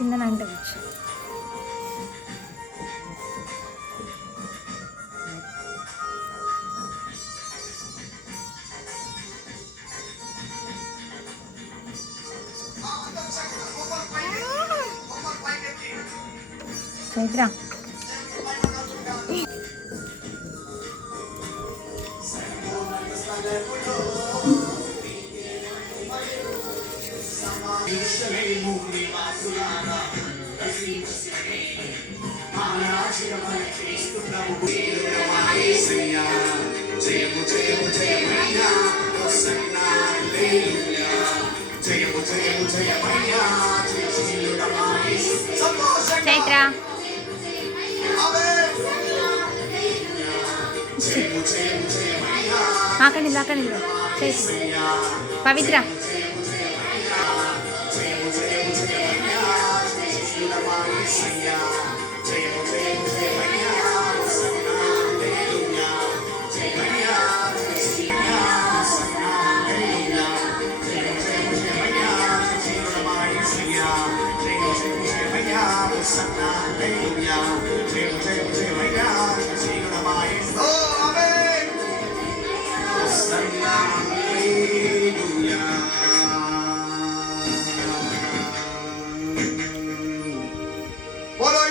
కింద అంటే కూర్చో చైత్ర చైత్ర. అక్కడ నిల్లు అక్కడ నిల్లు చైత్ర. పవిత్ర. Hallelujah.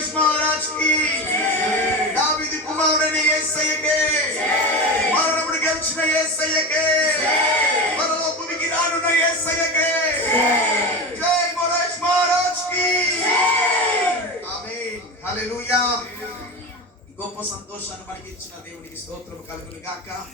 దావిష్ మహారాజ్కి దావిది కుమారుడని ఏసయ్యకే. మరణమును గెలిచిన ఏసయ్యకే. మనలో భూమికి రానున్న ఏసయ్యకే. జై మొరాజ్ మహారాజ్కి ఆమేన్. హల్లెలూయా. గొప్ప సంతోషాన్ని మనకి ఇచ్చిన దేవునికి స్తోత్రం కలుగును గాక.